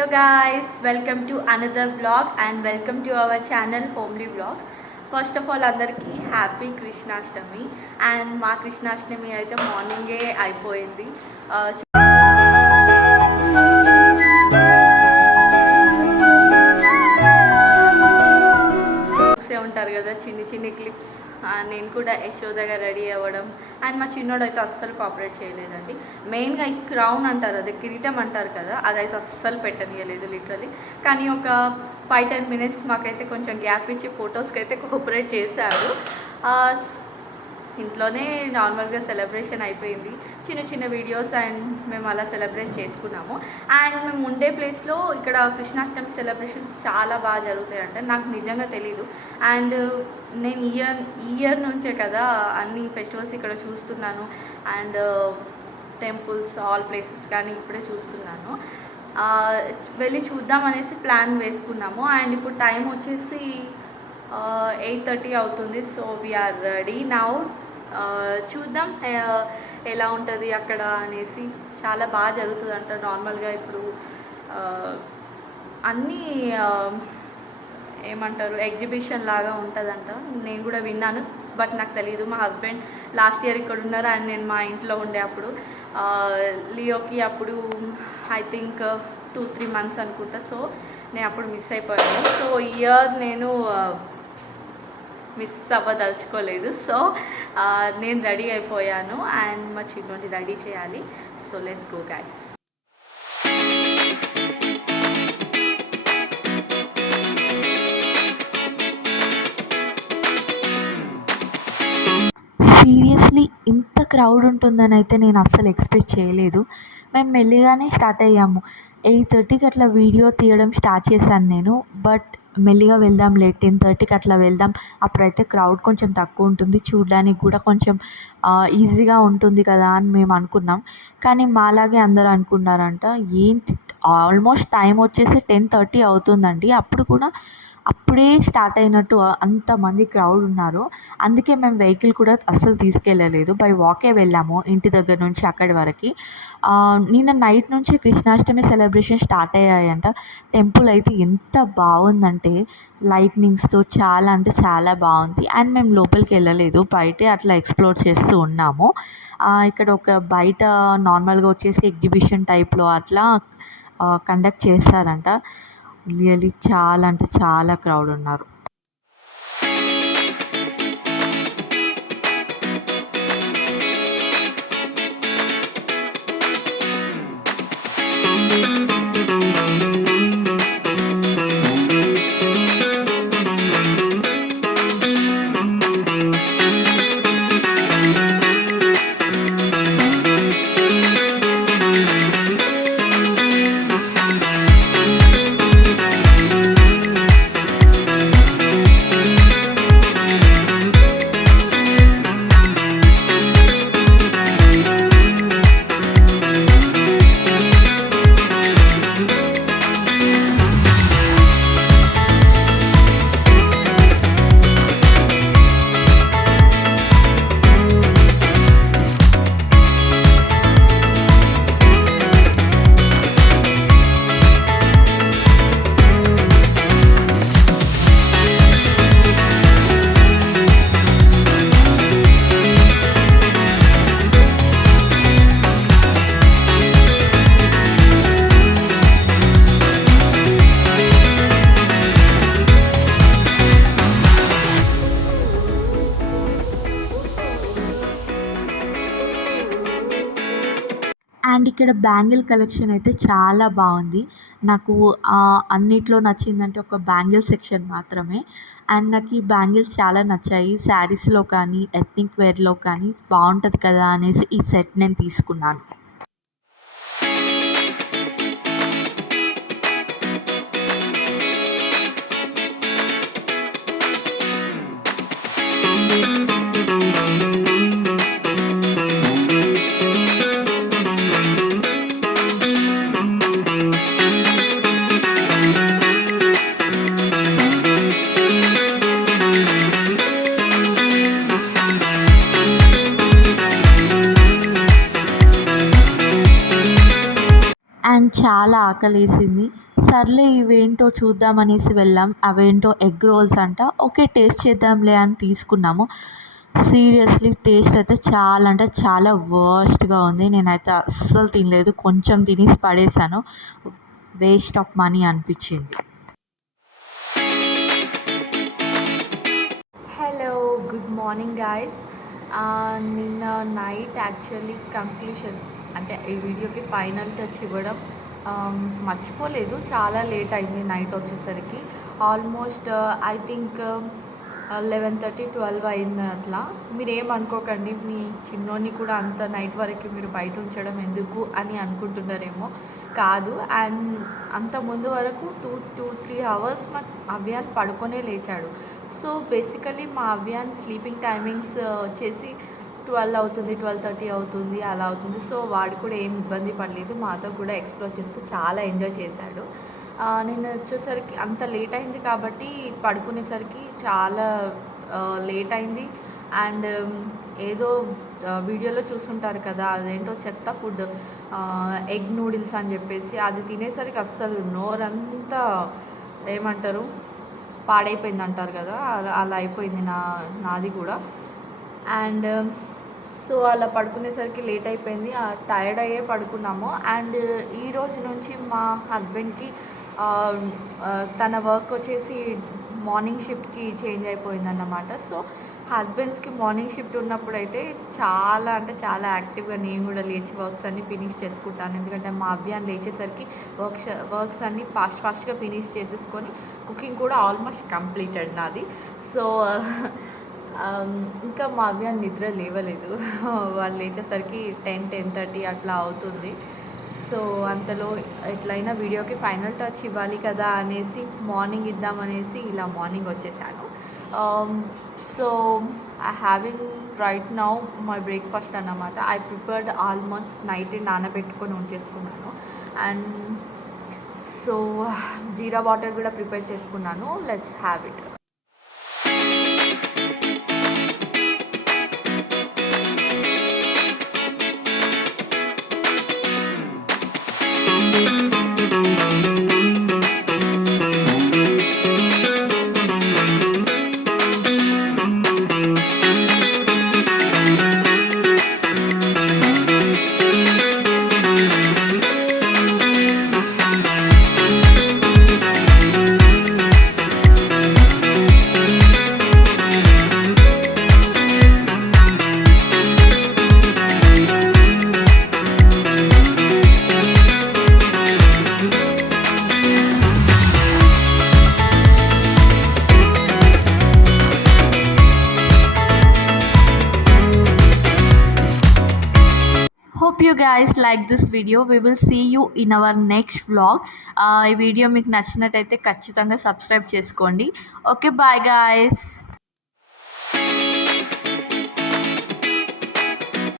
Hello guys, welcome to another vlog and welcome to our channel Homely Vlogs. First of all అందరికీ happy Krishnashtami and మా కృష్ణాష్టమి అయితే మార్నింగే అయిపోయింది. ఉంటారు కదా చిన్ని చిన్ని క్లిప్స్, నేను కూడా యశోదగా రెడీ అవ్వడం అండ్ మా చిన్నోడు అయితే అస్సలు కోఆపరేట్ చేయలేదండి. మెయిన్గా ఈ క్రౌన్ అంటారు, అదే కిరీటం అంటారు కదా, అదైతే అస్సలు పెట్టనియలేదు లిటరలీ. కానీ ఒక 5-10 minutes మాకైతే కొంచెం గ్యాప్ ఇచ్చి ఫొటోస్కి అయితే కోఆపరేట్ చేశారు. ఇంట్లోనే నార్మల్గా సెలబ్రేషన్ అయిపోయింది, చిన్న చిన్న వీడియోస్ అండ్ మేము అలా సెలబ్రేట్ చేసుకున్నాము. అండ్ మేము ఉండే ప్లేస్లో ఇక్కడ కృష్ణాష్టమి సెలబ్రేషన్స్ చాలా బాగా జరుగుతాయంటే నాకు నిజంగా తెలీదు. అండ్ నేను ఇయర్ నుంచే కదా అన్ని ఫెస్టివల్స్ ఇక్కడ చూస్తున్నాను అండ్ టెంపుల్స్ ఆల్ ప్లేసెస్ కానీ ఇప్పుడే చూస్తున్నాను. వెళ్ళి చూద్దాం అనేసి ప్లాన్ వేసుకున్నాము. అండ్ ఇప్పుడు టైం వచ్చేసి 8:30 అవుతుంది. So we are ready now. చూద్దాం ఎలా ఉంటుంది అక్కడ అనేసి. చాలా బాగా జరుగుతుంది అంట. నార్మల్గా ఇప్పుడు అన్నీ ఏమంటారు ఎగ్జిబిషన్ లాగా ఉంటుందంట. నేను కూడా విన్నాను బట్ నాకు తెలియదు. మా హస్బెండ్ లాస్ట్ ఇయర్ ఇక్కడ ఉన్నారు అండ్ నేను మా ఇంట్లో ఉండే అప్పుడు లియోకి అప్పుడు ఐ థింక్ 2-3 months అనుకుంటా. సో నేను అప్పుడు మిస్ అయిపోయాను. సో ఇయర్ నేను మిస్ అవ్వదలుచుకోలేదు. సో నేను రెడీ అయిపోయాను అండ్ మా చిన్నోని రెడీ చేయాలి. So let's go guys. Seriously ఇంత క్రౌడ్ ఉంటుందని అయితే నేను అస్సలు ఎక్స్పెక్ట్ చేయలేదు. మేము మెల్లిగానే స్టార్ట్ అయ్యాము. 8:30కి అట్లా వీడియో తీయడం స్టార్ట్ చేశాను నేను. బట్ మెల్లిగా వెళ్దాంలే, 10:30కి అట్లా వెళ్దాం, అప్పుడైతే క్రౌడ్ కొంచెం తక్కువ ఉంటుంది, చూడడానికి కూడా కొంచెం ఈజీగా ఉంటుంది కదా అని మేము అనుకున్నాం. కానీ మాలాగే అందరూ అనుకున్నారంట. ఏంటి ఆల్మోస్ట్ టైం వచ్చేసి 10:30 అవుతుందండి, అప్పుడు కూడా అప్పుడే స్టార్ట్ అయినట్టు అంతమంది క్రౌడ్ ఉన్నారు. అందుకే మేము వెహికల్ కూడా అస్సలు తీసుకెళ్ళలేదు, బై వాకే వెళ్ళాము ఇంటి దగ్గర నుంచి అక్కడి వరకు. నిన్న నైట్ నుంచి కృష్ణాష్టమి సెలబ్రేషన్ స్టార్ట్ అయ్యాయంట. టెంపుల్ అయితే ఎంత బాగుందంటే లైట్నింగ్స్తో చాలా అంటే చాలా బాగుంది. అండ్ మేము లోపలికి వెళ్ళలేదు, బయటే అట్లా ఎక్స్ప్లోర్ చేస్తూ ఉన్నాము. ఇక్కడ ఒక బయట నార్మల్గా వచ్చేసి ఎగ్జిబిషన్ టైప్లో అట్లా కండక్ట్ చేస్తారంట. రియల్లీ చాలా అంటే చాలా క్రౌడ్ ఉన్నారు. అండ్ ఇక్కడ బ్యాంగిల్ కలెక్షన్ అయితే చాలా బాగుంది. నాకు అన్నిట్లో నచ్చిందంటే ఒక బ్యాంగిల్ సెక్షన్ మాత్రమే. అండ్ నాకు ఈ బ్యాంగిల్స్ చాలా నచ్చాయి. శారీస్లో కానీ ఎథ్నిక్ వేర్లో కానీ బాగుంటుంది కదా అనేసి ఈ సెట్ నేను తీసుకున్నాను. అండ్ చాలా ఆకలేసింది. సర్లే ఇవేంటో చూద్దామనేసి వెళ్ళాం. అవేంటో ఎగ్ రోల్స్ అంట. ఓకే టేస్ట్ చేద్దాంలే అని తీసుకున్నాము. సీరియస్లీ టేస్ట్ అయితే చాలా అంటే చాలా వర్స్ట్గా ఉంది. నేనైతే అస్సలు తినలేదు, కొంచెం తినేసి పడేసాను. వేస్ట్ ఆఫ్ మనీ అనిపించింది. Hello, good morning guys. నిన్న నైట్ యాక్చువల్లీ కంక్లూషన్ అంటే ఈ వీడియోకి ఫైనల్ టచ్ ఇవ్వడం మర్చిపోలేదు. చాలా లేట్ అయింది నైట్ వచ్చేసరికి. ఆల్మోస్ట్ ఐ థింక్ 11:30, 12 అయింది అట్లా. మీరు ఏమనుకోకండి, మీ చిన్నోడిని కూడా అంత నైట్ వరకు మీరు బయట ఉంచడం ఎందుకు అని అనుకుంటున్నారేమో. కాదు, అండ్ అంత ముందు వరకు 2-3 అవర్స్ మా అవ్యాన్ పడుకొనే లేచాడు. సో బేసికలీ మా అవ్యాన్ స్లీపింగ్ టైమింగ్స్ వచ్చేసి 12 అవుతుంది, 12:30 అవుతుంది, అలా అవుతుంది. సో వాడు కూడా ఏం ఇబ్బంది పడలేదు, మాతో కూడా ఎక్స్ప్లోర్ చేస్తూ చాలా ఎంజాయ్ చేశాడు. నేను వచ్చేసరికి అంత లేట్ అయింది కాబట్టి పడుకునేసరికి చాలా లేట్ అయింది. అండ్ ఏదో వీడియోలో చూస్తుంటారు కదా, అదేంటో చెత్త ఫుడ్, ఎగ్ నూడిల్స్ అని చెప్పేసి అది తినేసరికి అస్సలు నోరంతా ఏమంటారు పాడైపోయింది అంటారు కదా, అలా అయిపోయింది నాది కూడా. అండ్ సో అలా పడుకునేసరికి లేట్ అయిపోయింది, టైర్డ్ అయ్యే పడుకున్నాము. అండ్ ఈ రోజు నుంచి మా హస్బెండ్కి తన వర్క్ వచ్చేసి మార్నింగ్ షిఫ్ట్కి చేంజ్ అయిపోయిందన్నమాట. సో హస్బెండ్స్కి మార్నింగ్ షిఫ్ట్ ఉన్నప్పుడు అయితే చాలా అంటే చాలా యాక్టివ్గా నేను కూడా లేచి వర్క్స్ అన్నీ ఫినిష్ చేసుకుంటాను. ఎందుకంటే మా అవ్యాన్ లేచేసరికి వర్క్స్ అన్నీ ఫాస్ట్గా ఫినిష్ చేసేసుకొని కుకింగ్ కూడా ఆల్మోస్ట్ కంప్లీటెడ్ నాది. సో ఇంకా మా అవ్యాన్ నిద్ర లేవలేదు. వాళ్ళు లేచేసరికి 10-10:30 అట్లా అవుతుంది. సో అంతలో ఎట్లయినా వీడియోకి ఫైనల్ టచ్ ఇవ్వాలి కదా అనేసి మార్నింగ్ ఇద్దామనేసి ఇలా మార్నింగ్ వచ్చేసాను. So I having right now my breakfast అన్నమాట. ఐ ప్రిపేర్డ్ ఆల్మోస్ట్ నైట్ నానబెట్టుకొని ఉంచేసుకున్నాను. అండ్ సో జీరా వాటర్ కూడా ప్రిపేర్ చేసుకున్నాను. Let's have it. Hope you guys like this video. We will see you in our next vlog. ఈ వీడియో మీకు నచ్చినట్టయితే ఖచ్చితంగా subscribe చేసుకోండి. Okay, bye guys.